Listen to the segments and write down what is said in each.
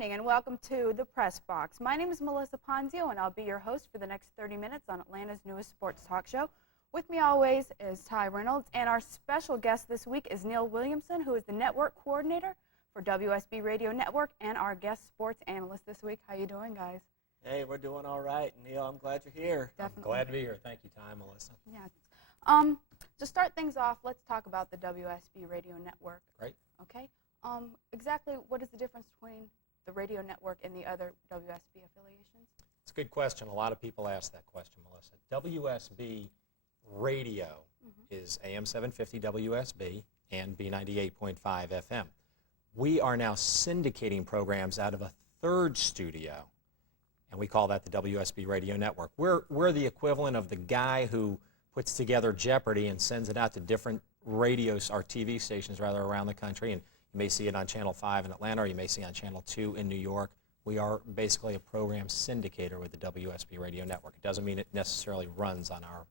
evening and welcome to the Press Box. My name is Melissa Ponzio and I'll be your host for the next 30 minutes on Atlanta's newest sports talk show. With me always is Reynolds, and our special guest this week is Neil Williamson, who is the network coordinator for WSB Radio Network and our guest sports analyst this week. How you doing, guys? Hey, we're doing all right. Neil, I'm glad you're here. Definitely. I'm glad to be here. Thank you, Melissa. Yeah. To start things off, let's talk about the WSB Radio Network. Great. Okay. Exactly what is the difference between the radio network and the other WSB affiliations? It's a good question. A lot of people ask that question, Melissa. WSB Radio is AM 750 WSB and B98.5 FM. We are now syndicating programs out of a third studio, and we call that the WSB Radio Network. We're the equivalent of the guy who puts together Jeopardy and sends it out to different radios or TV stations rather around the country, and you may see it on Channel 5 in Atlanta, or you may see it on Channel 2 in New York. We are basically a program syndicator with the WSB Radio Network. It doesn't mean it necessarily runs on our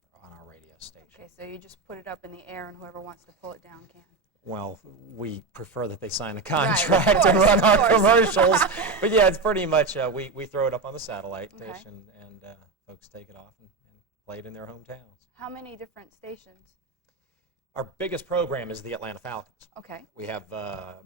radio station. Okay, so you just put it up in the air and whoever wants to pull it down can. Well, we prefer that they sign a contract and run our commercials. But yeah, it's pretty much, we throw it up on the satellite dish, and folks take it off and play it in their hometowns. How many different stations? Our biggest program is the Atlanta Falcons. Okay. We have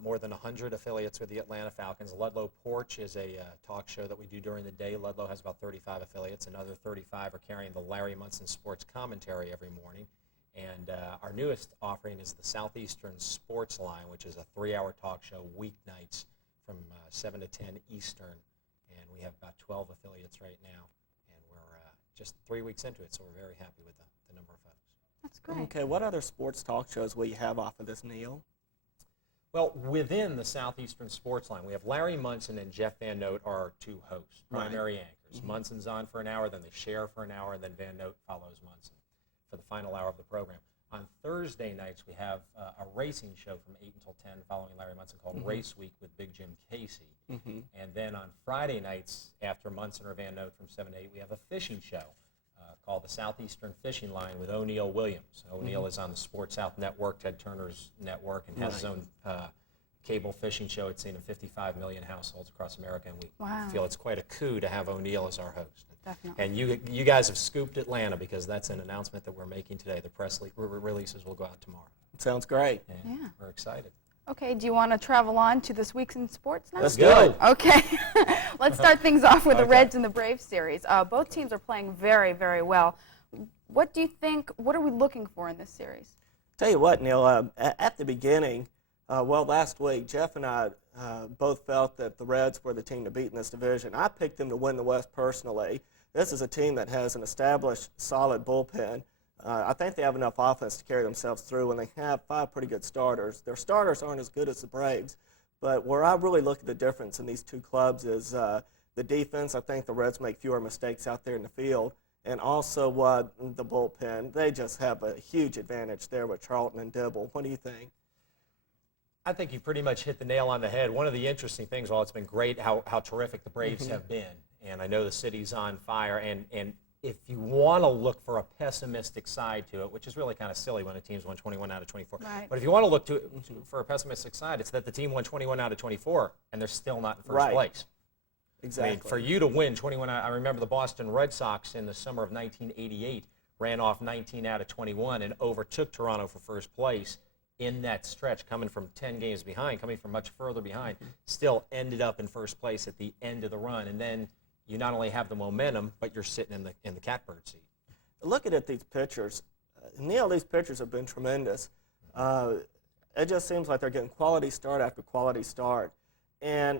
more than 100 affiliates with the Atlanta Falcons. Ludlow Porch is a talk show that we do during the day. Ludlow has about 35 affiliates. Another 35 are carrying the Larry Munson Sports Commentary every morning. And our newest offering is the Southeastern Sports Line, which is a 3-hour talk show weeknights from 7 to 10 Eastern. And we have about 12 affiliates right now. And we're just 3 weeks into it, so we're very happy with the number of folks. That's great. Okay, what other sports talk shows will you have off of this, Neil? Well, within the Southeastern Sports Line, we have Larry Munson and Jeff Van Note are our two hosts, primary anchors. Munson's on for an hour, then they share for an hour, and then Van Note follows Munson for the final hour of the program. On Thursday nights, we have a racing show from 8 until 10 following Larry Munson called Race Week with Big Jim Casey. And then on Friday nights, after Munson or Van Note from 7 to 8, we have a fishing show called the Southeastern Fishing Line with O'Neill Williams. O'Neill is on the Sports South Network, Ted Turner's network, and has his own cable fishing show. It's seen in 55 million households across America, and we feel it's quite a coup to have O'Neill as our host. Definitely. And you guys have scooped Atlanta, because that's an announcement that we're making today. The press releases will go out tomorrow. Sounds great. And we're excited. Okay, do you want to travel on to this week's in sports now? Let's do it. Okay, let's start things off with the Reds and the Braves series. Both teams are playing very, very well. What do you think, what are we looking for in this series? Tell you what, Neil, at the beginning, last week, Jeff and I both felt that the Reds were the team to beat in this division. I picked them to win the West personally. This is a team that has an established, solid bullpen. I think they have enough offense to carry themselves through, and they have 5 pretty good starters. Their starters aren't as good as the Braves, but where I really look at the difference in these two clubs is the defense. I think the Reds make fewer mistakes out there in the field, and also the bullpen. They just have a huge advantage there with Charlton and Dibble. What do you think? I think you pretty much hit the nail on the head. One of the interesting things, while it's been great how terrific the Braves have been, and I know the city's on fire, and if you want to look for a pessimistic side to it, which is really kind of silly when a team's won 21 out of 24, but if you want to look for a pessimistic side, it's that the team won 21 out of 24, and they're still not in first place. Exactly. I mean, for you to win 21 out, I remember the Boston Red Sox in the summer of 1988 ran off 19 out of 21 and overtook Toronto for first place in that stretch, coming from 10 games behind, coming from much further behind, still ended up in first place at the end of the run, and then you not only have the momentum, but you're sitting in the catbird seat. Looking at these pitchers, Neil, these pitchers have been tremendous. It just seems like they're getting quality start after quality start. And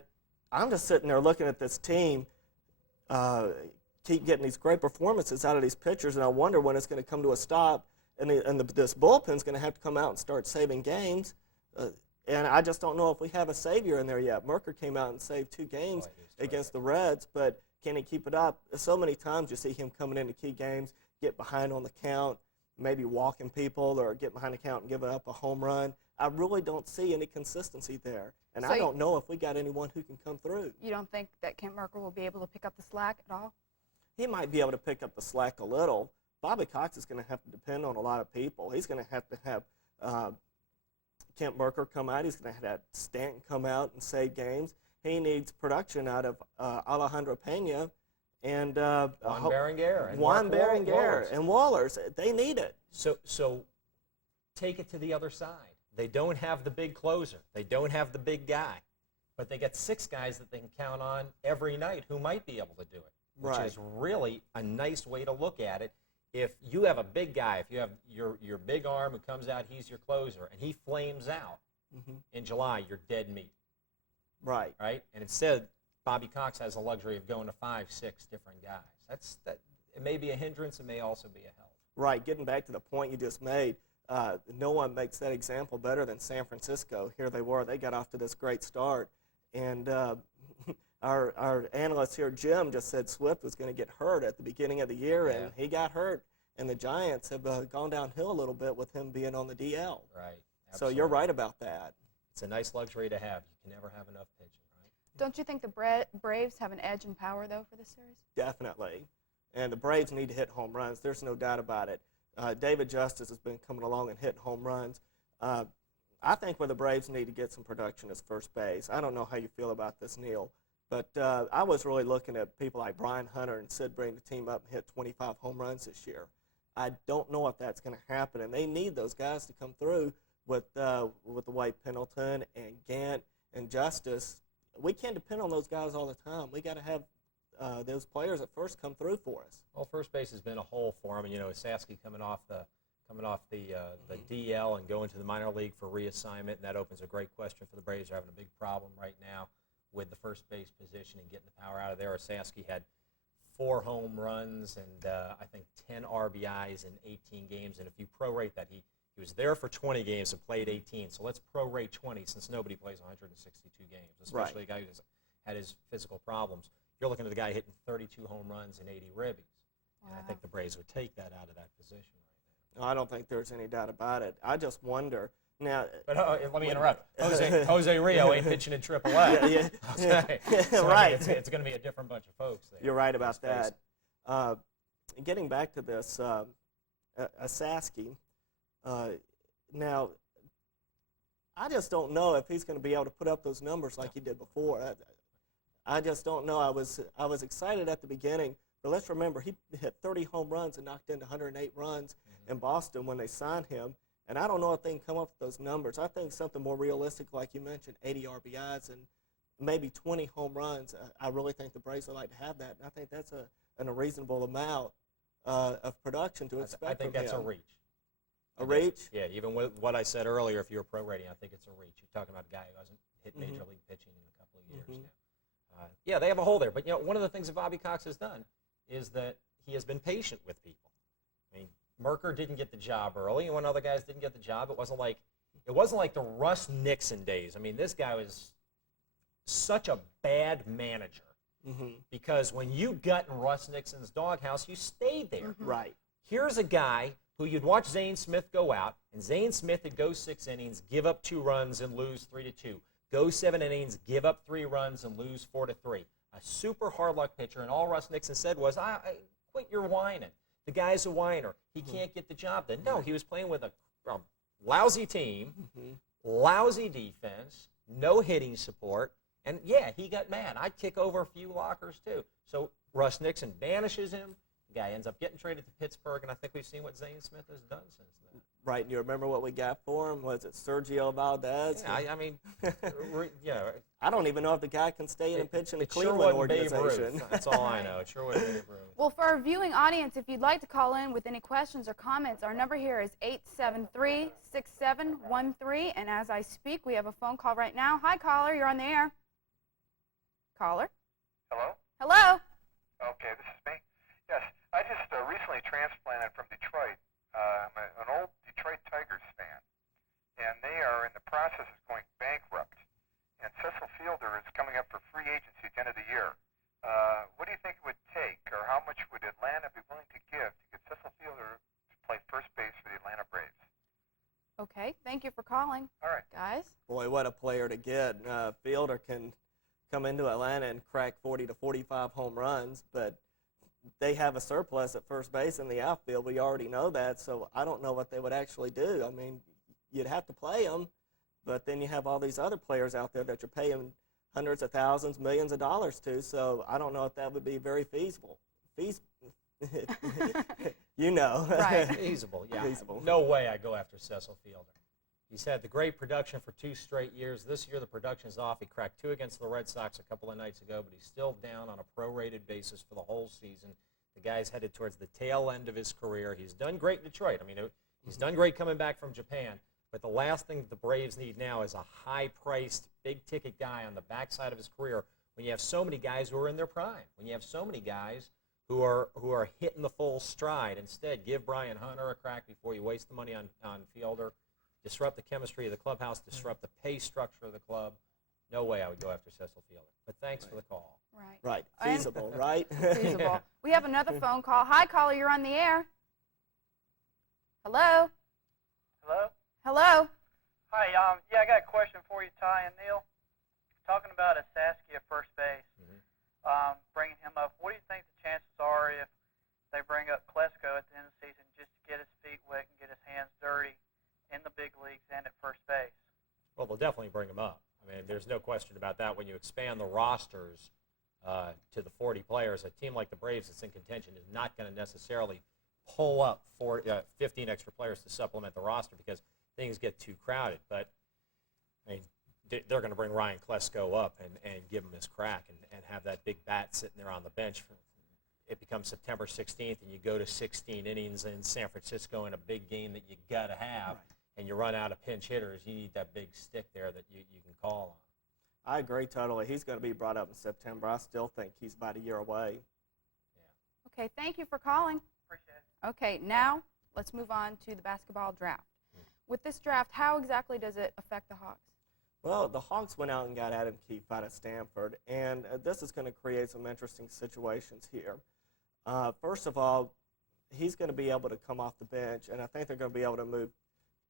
I'm just sitting there looking at this team keep getting these great performances out of these pitchers, and I wonder when it's going to come to a stop, and this bullpen's going to have to come out and start saving games. And I just don't know if we have a savior in there yet. Merker came out and saved 2 games against the Reds, but can he keep it up? So many times you see him coming into key games, get behind on the count, maybe walking people or get behind the count and giving up a home run. I really don't see any consistency there, and I don't know if we got anyone who can come through. You don't think that Kent Merker will be able to pick up the slack at all? He might be able to pick up the slack a little. Bobby Cox is going to have to depend on a lot of people. He's going to have Kent Merker come out. He's going to have Stanton come out and save games. he needs production out of Alejandro Pena and Juan Berenguer and Juan Mark Berenguer Wahlers. and Wallers. They need it. So take it to the other side. They don't have the big closer. They don't have the big guy. But they got 6 guys that they can count on every night who might be able to do it, which Right. is really a nice way to look at it. If you have a big guy, if you have your big arm who comes out, he's your closer, and he flames out in July, you're dead meat. Right. Right? And instead, Bobby Cox has the luxury of going to 5, 6 different guys. It may be a hindrance. It may also be a help. Right. Getting back to the point you just made, no one makes that example better than San Francisco. Here they were. They got off to this great start. And our analyst here, Jim, just said Swift was going to get hurt at the beginning of the year, and he got hurt. And the Giants have gone downhill a little bit with him being on the DL. Right. So you're right about that. It's a nice luxury to have. You can never have enough pitching, right? Don't you think the Braves have an edge in power, though, for this series? Definitely. And the Braves need to hit home runs. There's no doubt about it. David Justice has been coming along and hitting home runs. I think where the Braves need to get some production is first base. I don't know how you feel about this, Neil, but I was really looking at people like Brian Hunter and Sid bring the team up and hit 25 home runs this year. I don't know if that's going to happen, and they need those guys to come through with the way Pendleton and Gant and Justice. We can't depend on those guys all the time. We got to have those players at first come through for us. Well, first base has been a hole for him, and Sasky coming off the DL and going to the minor league for reassignment, and that opens a great question for the Braves. They're having a big problem right now with the first base position and getting the power out of there. Sasky had 4 home runs and I think 10 RBIs in 18 games, and if you prorate that, he was there for 20 games and played 18. So let's prorate 20 since nobody plays 162 games, especially a guy who had his physical problems. You're looking at the guy hitting 32 home runs and 80 ribbies. Wow. And I think the Braves would take that out of that position right No, I don't think there's any doubt about it. I just wonder. Now, now. But let me interrupt. Jose Rio ain't pitching in AAA. Okay. So, right. It's going to be a different bunch of folks there. You're right about that. Getting back to this, Sasky, now, I just don't know if he's going to be able to put up those numbers like he did before. I just don't know. I was excited at the beginning, but let's remember he hit 30 home runs and knocked into 108 runs in Boston when they signed him. And I don't know if they can come up with those numbers. I think something more realistic, like you mentioned, 80 RBIs and maybe 20 home runs. I really think the Braves would like to have that. And I think that's a reasonable amount of production to expect from him. I think that's a reach. A reach? Yeah, even with what I said earlier, if you're pro-rating, I think it's a reach. You're talking about a guy who hasn't hit major league pitching in a couple of years now. Yeah, they have a hole there. But, one of the things that Bobby Cox has done is that he has been patient with people. I mean, Merker didn't get the job early, and when other guys didn't get the job, it wasn't like the Russ Nixon days. I mean, this guy was such a bad manager because when you got in Russ Nixon's doghouse, you stayed there. Right. Here's a guy who you'd watch Zane Smith go out, and Zane Smith would go 6 innings, give up 2 runs, and lose 3-2. Go 7 innings, give up 3 runs, and lose 4-3. A super hard luck pitcher, and all Russ Nixon said was, I quit your whining. The guy's a whiner. He can't get the job done. No, he was playing with a lousy team, lousy defense, no hitting support, and yeah, he got mad. I'd kick over a few lockers too. So Russ Nixon banishes him. The guy ends up getting traded to Pittsburgh, and I think we've seen what Zane Smith has done since then. Right, and you remember what we got for him? Was it Sergio Valdez? Yeah, I mean, I don't even know if the guy can stay in and pitch in the it sure Cleveland wasn't Babe organization. Ruth. That's all I know. It sure wasn't Babe Ruth. Well, for our viewing audience, if you'd like to call in with any questions or comments, our number here is 873-6713. And as I speak, we have a phone call right now. Hi, caller. You're on the air. Caller? Hello? Hello? Okay, this is me. Yes, I just recently transplanted from Detroit. I'm an old Detroit Tigers fan, and they are in the process of going bankrupt. And Cecil Fielder is coming up for free agency at the end of the year. What do you think it would take, or how much would Atlanta be willing to give to get Cecil Fielder to play first base for the Atlanta Braves? Okay, thank you for calling. All right. Guys? Boy, what a player to get. Fielder can come into Atlanta and crack 40 to 45 home runs, but they have a surplus at first base in the outfield. We already know that, so I don't know what they would actually do. I mean, you'd have to play them, but then you have all these other players out there that you're paying hundreds of thousands, millions of dollars to. So I don't know if that would be very feasible. You know. Right. Feasible, yeah. Feasible. No way I go after Cecil Fielder. He's had the great production for 2 straight years. This year the production's off. He cracked 2 against the Red Sox a couple of nights ago, but he's still down on a prorated basis for the whole season. The guy's headed towards the tail end of his career. He's done great in Detroit. I mean, he's done great coming back from Japan, but the last thing the Braves need now is a high-priced, big-ticket guy on the backside of his career when you have so many guys who are in their prime, when you have so many guys who are hitting the full stride. Instead, give Brian Hunter a crack before you waste the money on Fielder. Disrupt the chemistry of the clubhouse, disrupt the pay structure of the club. No way I would go after Cecil Fielder. But thanks for the call. Right. Right. Feasible, right? Feasible. We have another phone call. Hi, caller. You're on the air. Hello. Hello? Hello. Hi, yeah, I got a question for you, Ty and Neil. Talking about a Saskia first base, bringing him up, what do you think the chances are if they bring up Klesko at the end of the season just to get his feet wet and get his hands dirty in the big leagues and at first base? Well, they'll definitely bring him up. I mean, there's no question about that. When you expand the rosters to the 40 players, a team like the Braves that's in contention is not going to necessarily pull up 15 extra players to supplement the roster because things get too crowded. But, I mean, they're going to bring Ryan Klesko up and give him his crack and have that big bat sitting there on the bench. It becomes September 16th, and you go to 16 innings in San Francisco in a big game that you got to have, and you run out of pinch hitters. You need that big stick there that you can call on. I agree totally. He's going to be brought up in September. I still think he's about a year away. Okay, thank you for calling. Appreciate it. Okay, now let's move on to the basketball draft. With this draft, how exactly does it affect the Hawks? Well, the Hawks went out and got Adam Keefe out of Stanford, and this is going to create some interesting situations here. First of all, he's going to be able to come off the bench, and I think they're going to be able to move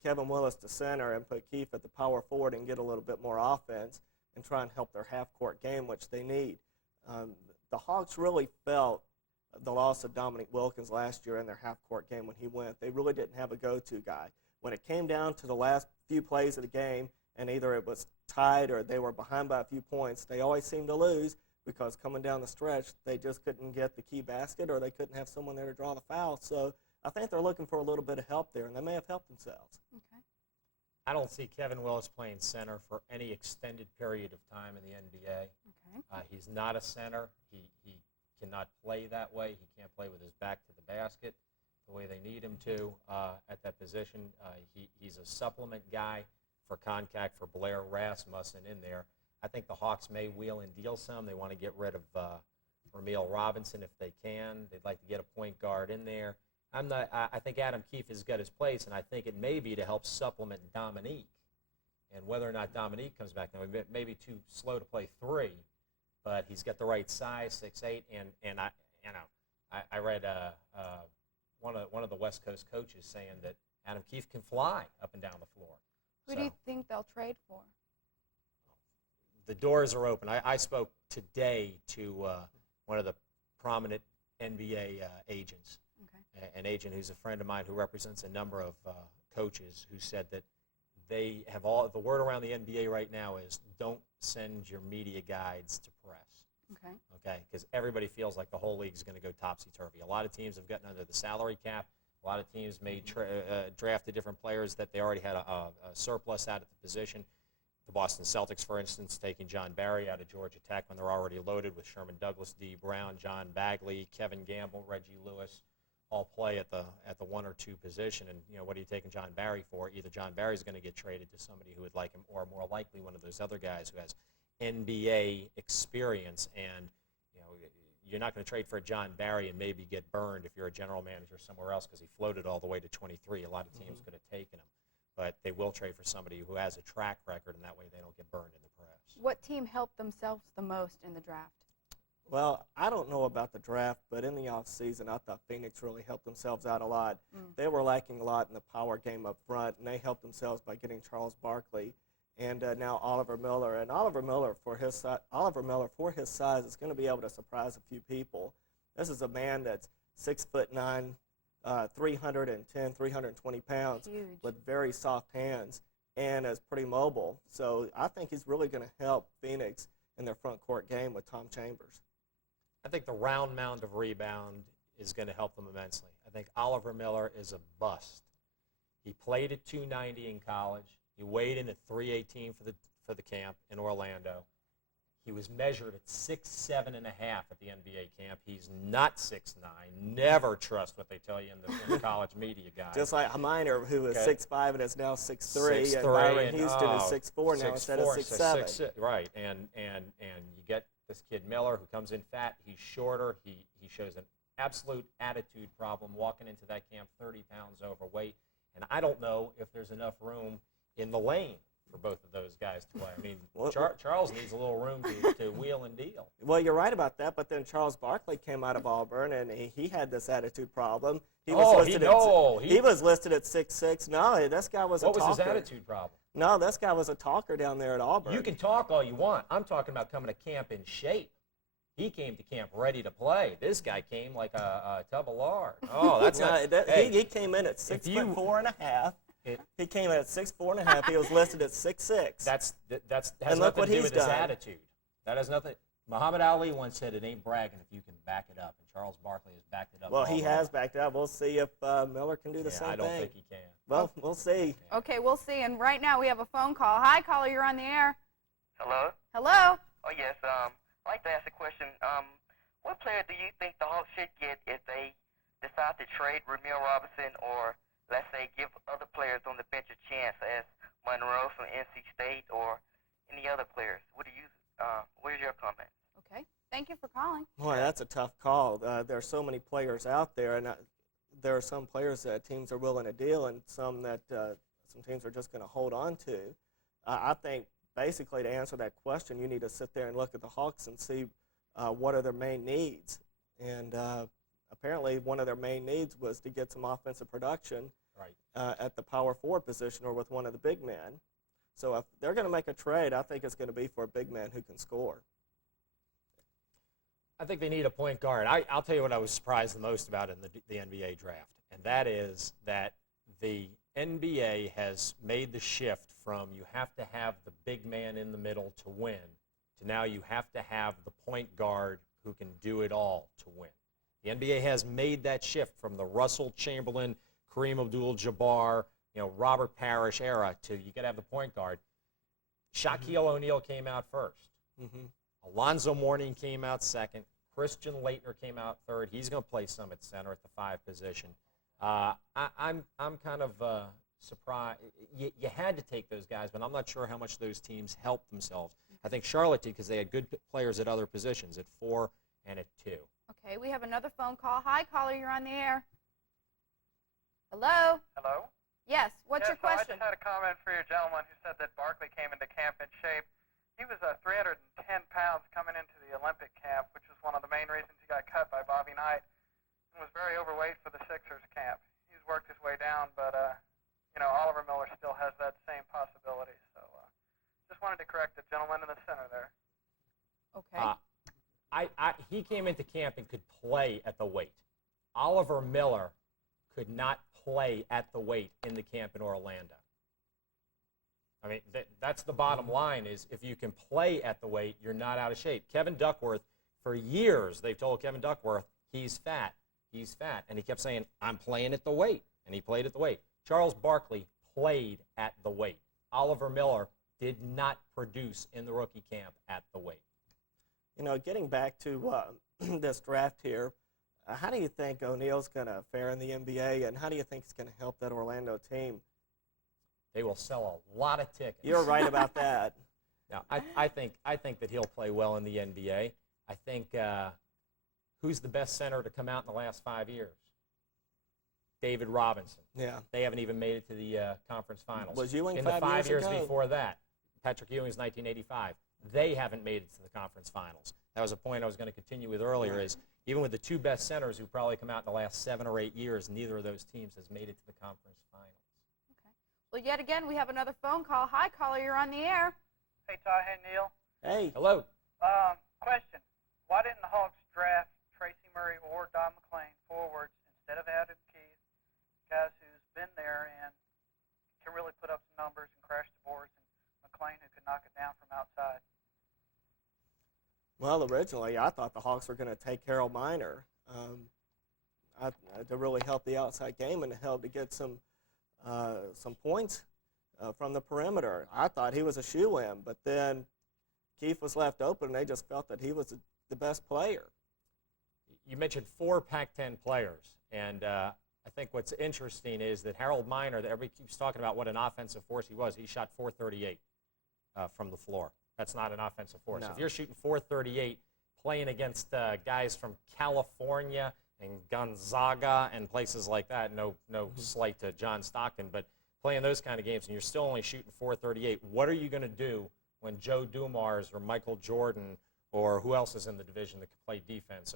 Kevin Willis to center and put Keefe at the power forward and get a little bit more offense and try and help their half-court game, which they need. The Hawks really felt the loss of Dominique Wilkins last year in their half-court game when he went. They really didn't have a go-to guy. When it came down to the last few plays of the game, and either it was tied or they were behind by a few points, they always seemed to lose because coming down the stretch, they just couldn't get the key basket or they couldn't have someone there to draw the foul. So I think they're looking for a little bit of help there, and they may have helped themselves. Okay. I don't see Kevin Willis playing center for any extended period of time in the NBA. Okay. He's not a center. He cannot play that way. He can't play with his back to the basket the way they need him to at that position. He's a supplement guy for CONCAC for Blair Rasmussen in there. I think the Hawks may wheel and deal some. They want to get rid of Ramil Robinson if they can. They'd like to get a point guard in there. I think Adam Keefe has got his place, and I think it may be to help supplement Dominique. And whether or not Dominique comes back now, he may be too slow to play 3, but he's got the right size, 6'8", and I read one of the West Coast coaches saying that Adam Keefe can fly up and down the floor. Who do you think they'll trade for? The doors are open. I spoke today to one of the prominent NBA agents, an agent who's a friend of mine who represents a number of coaches who said that they have the word around the NBA right now is don't send your media guides to press. Okay, because everybody feels like the whole league is going to go topsy-turvy. A lot of teams have gotten under the salary cap. A lot of teams may drafted different players that they already had a surplus out at the position. The Boston Celtics, for instance, taking John Barry out of Georgia Tech when they're already loaded with Sherman Douglas, D. Brown, John Bagley, Kevin Gamble, Reggie Lewis, all play at the 1 or 2 position. And what are you taking John Barry for? Either John Barry's going to get traded to somebody who would like him, or more likely one of those other guys who has NBA experience. And you're not going to trade for John Barry and maybe get burned if you're a general manager somewhere else because he floated all the way to 23. A lot of teams could have taken him. But they will trade for somebody who has a track record, and that way they don't get burned in the press. What team helped themselves the most in the draft? Well, I don't know about the draft, but in the offseason, I thought Phoenix really helped themselves out a lot. They were lacking a lot in the power game up front, and they helped themselves by getting Charles Barkley and now Oliver Miller. And Oliver Miller, for his size, is going to be able to surprise a few people. This is a man that's 6'9", 310, 320 pounds, Huge. with very soft hands, and is pretty mobile. So I think he's really going to help Phoenix in their front court game with Tom Chambers. I think the round mound of rebound is going to help them immensely. I think Oliver Miller is a bust. He played at 290 in college. He weighed in at 318 for the camp in Orlando. He was measured at 6'7" and a half at the NBA camp. He's not 6'9". Never trust what they tell you in the college media guys. Just like a minor who is 6'5" and is now 6'3", 6'3", and Byron Houston is 6'4" now instead of 6'7". Right, and you get this kid Miller who comes in fat. He's shorter. He shows an absolute attitude problem walking into that camp, 30 pounds overweight. And I don't know if there's enough room in the lane for both of those guys to play. I mean, Charles needs a little room to wheel and deal. Well, you're right about that, but then Charles Barkley came out of Auburn, and he had this attitude problem. He was listed at 6'6". No, this guy was a talker. What was his attitude problem? No, this guy was a talker down there at Auburn. You can talk all you want. I'm talking about coming to camp in shape. He came to camp ready to play. This guy came like a tub of lard. Oh, that's he came in at 6'4" and a half. He came in at 6'4" and a half. He was listed at 6'6". That has nothing to do with his attitude. That has nothing. Muhammad Ali once said, "It ain't bragging if you can back it up," and Charles Barkley has backed it up. Well, he has backed it up. We'll see if Miller can do the same thing. I don't think he can. Well, we'll see. Okay, we'll see. And right now we have a phone call. Hi, caller, you're on the air. Hello? Hello? Oh, yes. I'd like to ask a question. What player do you think the Hawks should get if they decide to trade Ramil Robinson or, let's say, give other players on the bench a chance as Monroe from NC State or any other players? What is your comment? Okay, thank you for calling. Boy, that's a tough call. There are so many players out there, and there are some players that teams are willing to deal and some that some teams are just going to hold on to. I think basically to answer that question, you need to sit there and look at the Hawks and see what are their main needs. And apparently one of their main needs was to get some offensive production at the power forward position or with one of the big men. So if they're going to make a trade, I think it's going to be for a big man who can score. I think they need a point guard. I'll tell you what I was surprised the most about in the NBA draft, and that is that the NBA has made the shift from you have to have the big man in the middle to win to now you have to have the point guard who can do it all to win. The NBA has made that shift from the Russell Chamberlain, Kareem Abdul-Jabbar, Robert Parrish era to you got to have the point guard. Shaquille O'Neal came out first. Alonzo Mourning came out second. Christian Laettner came out third. He's going to play some at center at the 5 position. I'm kind of surprised. You had to take those guys, but I'm not sure how much those teams helped themselves. I think Charlotte did because they had good players at other positions, at 4 and at 2. Okay, we have another phone call. Hi, caller, you're on the air. Hello? Hello? Yes, what's your question? I just had a comment for your gentleman who said that Barkley came into camp in shape. He was 310 pounds coming into the Olympic camp, which was one of the main reasons he got cut by Bobby Knight, and was very overweight for the Sixers camp. He's worked his way down, but Oliver Miller still has that same possibility. So just wanted to correct the gentleman in the center there. Okay. He came into camp and could play at the weight. Oliver Miller could not play at the weight in the camp in Orlando. I mean, that's the bottom line is if you can play at the weight, you're not out of shape. Kevin Duckworth, for years, they've told Kevin Duckworth, he's fat. And he kept saying, I'm playing at the weight. And he played at the weight. Charles Barkley played at the weight. Oliver Miller did not produce in the rookie camp at the weight. Getting back to this draft here, how do you think O'Neal's going to fare in the NBA, and how do you think he's going to help that Orlando team? They will sell a lot of tickets. You're right about that. Now, I think that he'll play well in the NBA. I think who's the best center to come out in the last 5 years? David Robinson. Yeah. They haven't even made it to the conference finals. Was Ewing in 5 the 5 years ago? Before that? Patrick Ewing's 1985. They haven't made it to the conference finals. That was a point I was going to continue with earlier is even with the 2 best centers who probably come out in the last 7 or 8 years, neither of those teams has made it to the conference finals. Well, yet again, we have another phone call. Hi, caller, you're on the air. Hey, Ty. Hey, Neil. Hey. Hello. Question. Why didn't the Hawks draft Tracy Murray or Don McClain forwards instead of Adam Keith, guys who's been there and can really put up some numbers and crash the boards, and McClain who can knock it down from outside? Well, originally I thought the Hawks were going to take Harold Miner to really help the outside game and to help to get some points from the perimeter. I thought he was a shoo-in, but then Keefe was left open, and they just felt that he was the best player. You mentioned 4 Pac-10 players, and I think what's interesting is that Harold Miner, that everybody keeps talking about what an offensive force he was. He shot .438 from the floor. That's not an offensive force. No. If you're shooting .438, playing against guys from California and Gonzaga and places like that, no slight to John Stockton, but playing those kind of games and you're still only shooting .438, what are you going to do when Joe Dumars or Michael Jordan or who else is in the division that can play defense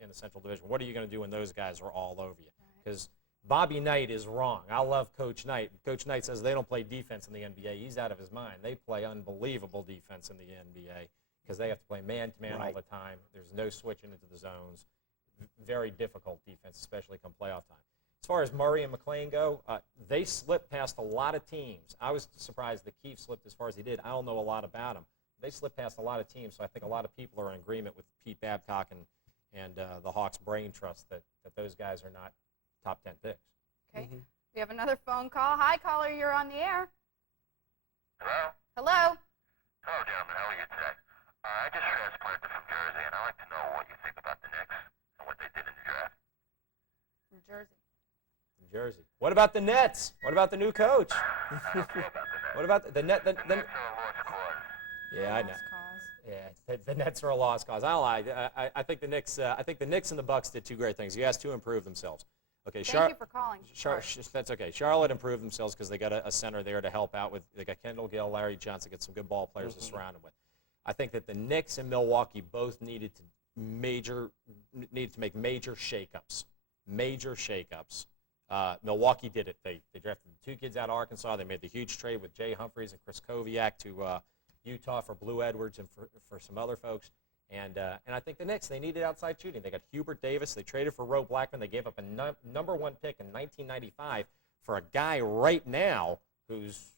in the Central Division? What are you going to do when those guys are all over you? Because Bobby Knight is wrong. I love Coach Knight. Coach Knight says they don't play defense in the NBA. He's out of his mind. They play unbelievable defense in the NBA because they have to play man-to-man all the time. There's no switching into the zones. Very difficult defense, especially come playoff time. As far as Murray and McClain go, they slipped past a lot of teams. I was surprised that Keefe slipped as far as he did. I don't know a lot about him. They slipped past a lot of teams, so I think a lot of people are in agreement with Pete Babcock and the Hawks brain trust that those guys are not top 10 picks. Okay. We have another phone call. Hi, caller. You're on the air. Hello? Hello. Hello, gentlemen. How are you today? I just transplanted from Jersey, and I'd like to know what you think about the Knicks and what they did in the draft. From Jersey. From Jersey. What about the Nets? What about the new coach? I don't care about the Nets. What about the Net? The Nets are a lost cause. Yeah, I know. Lost cause. Yeah, the Nets are a lost cause. I lied. I think the Knicks. I think the Knicks and the Bucks did 2 great things. You asked to improve themselves. Okay, Thank you for calling. That's okay. Charlotte improved themselves because they got a center there to help out with. They got Kendall Gill, Larry Johnson, get some good ball players to surround them with. I think that the Knicks and Milwaukee both needed to make major shakeups. Major shakeups. Milwaukee did it. They drafted 2 kids out of Arkansas. They made the huge trade with Jay Humphreys and Chris Koviak to Utah for Blue Edwards and for some other folks. And I think the Knicks, they needed outside shooting. They got Hubert Davis. They traded for Ro Blackman. They gave up a number 1 pick in 1995 for a guy right now who's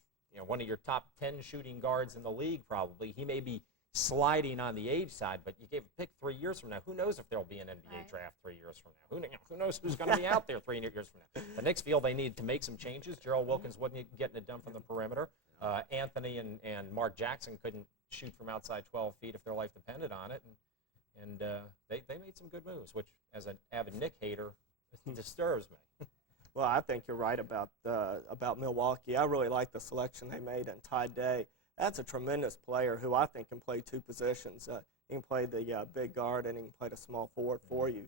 one of your top 10 shooting guards in the league probably. He may be sliding on the age side, but you gave a pick 3 years from now. Who knows if there will be an NBA draft 3 years from now? Who knows who's going to be out there 3 years from now? The Knicks feel they need to make some changes. Gerald Wilkins wasn't getting it done from the perimeter. Anthony and Mark Jackson couldn't shoot from outside 12 feet if their life depended on it. And they made some good moves, which, as an avid Knick hater, disturbs me. Well, I think you're right about Milwaukee. I really like the selection they made in Ty Day. That's a tremendous player who I think can play 2 positions. He can play the big guard and he can play the small forward for you.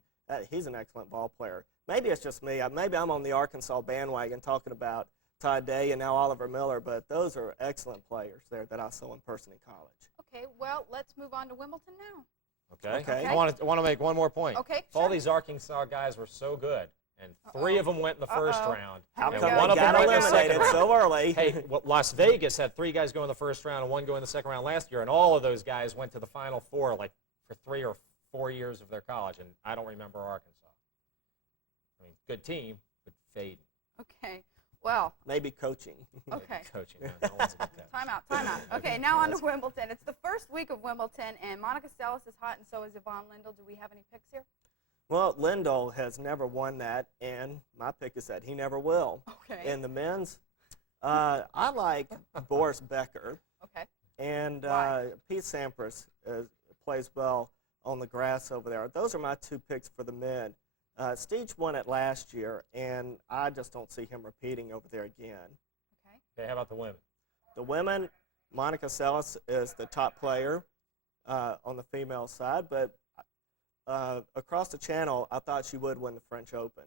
He's an excellent ball player. Maybe it's just me. Maybe I'm on the Arkansas bandwagon talking about Ty Day and now Oliver Miller, but those are excellent players there that I saw in person in college. Okay, well, let's move on to Wimbledon now. Okay. I want to make one more point. Okay, All sure. these Arkansas guys were so good, and 3 of them went in the first round. How and come one they of them got went in the second eliminated round. so early? Hey, well, Las Vegas had 3 guys go in the first round and 1 go in the second round last year, and all of those guys went to the Final Four like for 3 or 4 years of their college, and I don't remember Arkansas. I mean, good team, but fading. Okay, well, Maybe coaching. okay. Coaching. No one's a good coach. Time out. Okay, now on to Wimbledon. It's the first week of Wimbledon, and Monica Seles is hot, and so is Yvonne Lindell. Do we have any picks here? Well, Lindell has never won that, and my pick is that he never will. Okay. In the men's, I like Boris Becker, Okay. and Why? Pete Sampras plays well on the grass over there. Those are my 2 picks for the men. Steech won it last year, and I just don't see him repeating over there again. Okay. Okay, how about the women? The women, Monica Seles is the top player on the female side, but across the channel, I thought she would win the French Open.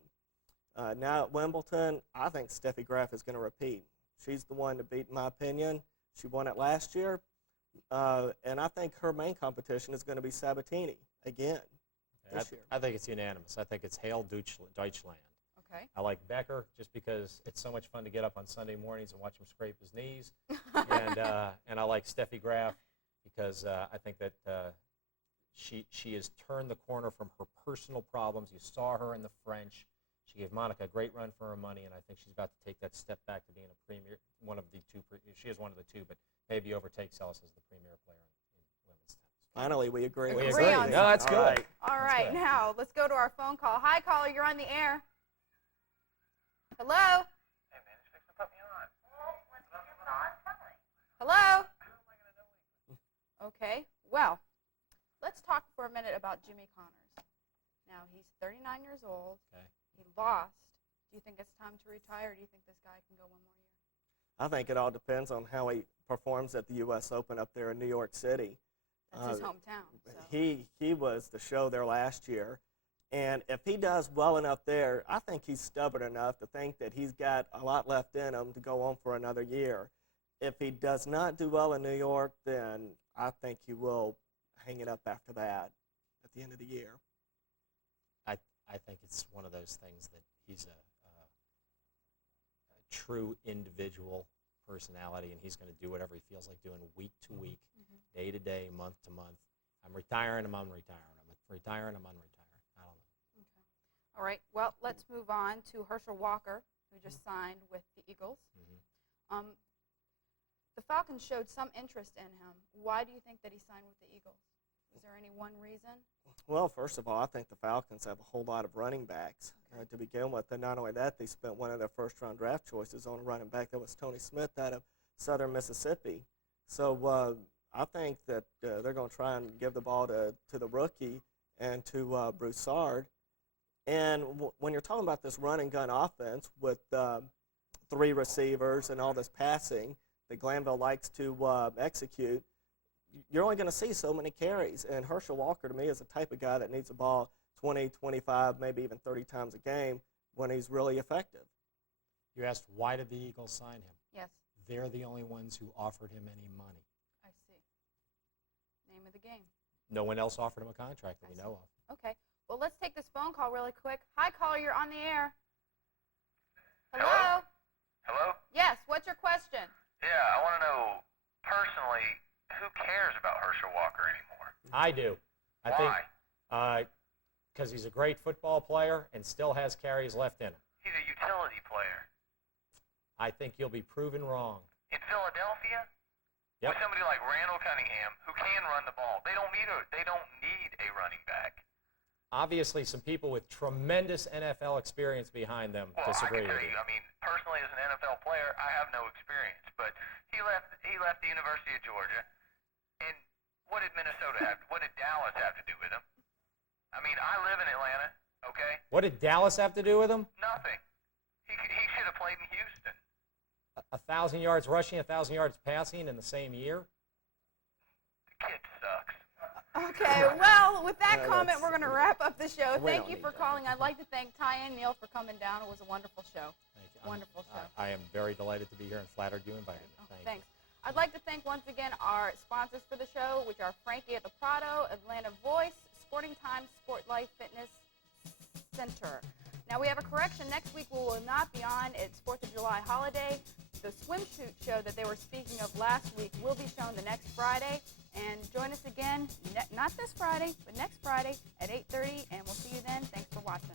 Now at Wimbledon, I think Steffi Graf is going to repeat. She's the one to beat, in my opinion. She won it last year, and I think her main competition is going to be Sabatini again this year. I think it's unanimous. I think it's Hail Deutschland. Okay. I like Becker just because it's so much fun to get up on Sunday mornings and watch him scrape his knees. And I like Steffi Graf because I think that she has turned the corner from her personal problems. You saw her in the French. She gave Monica a great run for her money, and I think she's about to take that step back to being a premier, one of the 2. She is one of the 2, but maybe overtake Seles as the premier player in women's tennis. Finally, we agree. We agree on No, that's All good. right. All right, good. now let's go to our phone call. Hi, caller, you're on the air. Hello? Hey, man, he's fixing to put me on. Hello? Okay, well, let's talk for a minute about Jimmy Connors. Now, he's 39 years old. Okay. He lost. Do you think it's time to retire, or do you think this guy can go one more year? I think it all depends on how he performs at the U.S. Open up there in New York City. That's his hometown. So. He was the show there last year. And if he does well enough there, I think he's stubborn enough to think that he's got a lot left in him to go on for another year. If he does not do well in New York, then I think he will hang it up after that at the end of the year. I think it's one of those things that he's a true individual personality, and he's going to do whatever he feels like doing week to week, day to day, month to month. I'm retiring, I'm unretiring. I'm retiring, I'm unretiring. I don't know. Okay. All right, well, let's move on to Herschel Walker, who just signed with the Eagles. The Falcons showed some interest in him. Why do you think that he signed with the Eagles? Is there any one reason? Well, first of all, I think the Falcons have a whole lot of running backs to begin with. And not only that, they spent one of their first-round draft choices on a running back. That was Tony Smith out of Southern Mississippi. So I think that they're going to try and give the ball to the rookie and to Broussard. And when you're talking about this run-and-gun offense with 3 receivers and all this passing that Glanville likes to execute, you're only going to see so many carries. And Herschel Walker, to me, is the type of guy that needs the ball 20, 25, maybe even 30 times a game when he's really effective. You asked, why did the Eagles sign him? Yes. They're the only ones who offered him any money. I see. Name of the game. No one else offered him a contract that we know of. Okay. Well, let's take this phone call really quick. Hi, caller, you're on the air. Hello? Hello? Hello? Yes, what's your question? Yeah, I want to know, personally, who cares about Herschel Walker anymore? I do. I Why? think because he's a great football player and still has carries left in him. He's a utility player. I think you'll be proven wrong. In Philadelphia? Yep. With somebody like Randall Cunningham, who can run the ball. They don't need a running back. Obviously, some people with tremendous NFL experience behind them Well, disagree I can tell with you, you. I mean, personally as an NFL player, I have no experience. But he left the University of Georgia. And what did what did Dallas have to do with him? I mean, I live in Atlanta, okay? What did Dallas have to do with him? Nothing. He should have played in Houston. 1,000 yards rushing, 1,000 yards passing in the same year? The kid sucks. Okay, well, with that Yeah, comment, that's- we're going to wrap up the show. We Thank don't you need for that. calling. I'd like to thank Ty and Neil for coming down. It was a wonderful show. Thank you. Wonderful show. I am very delighted to be here and flattered you invited me. Oh, Thank you. thanks. I'd like to thank once again our sponsors for the show, which are Frankie at the Prado, Atlanta Voice, Sporting Times, Sport Life Fitness Center. Now we have a correction. Next week we will not be on. It's 4th of July holiday. The swimsuit show that they were speaking of last week will be shown the next Friday. And join us again, not this Friday, but next Friday at 8:30, and we'll see you then. Thanks for watching.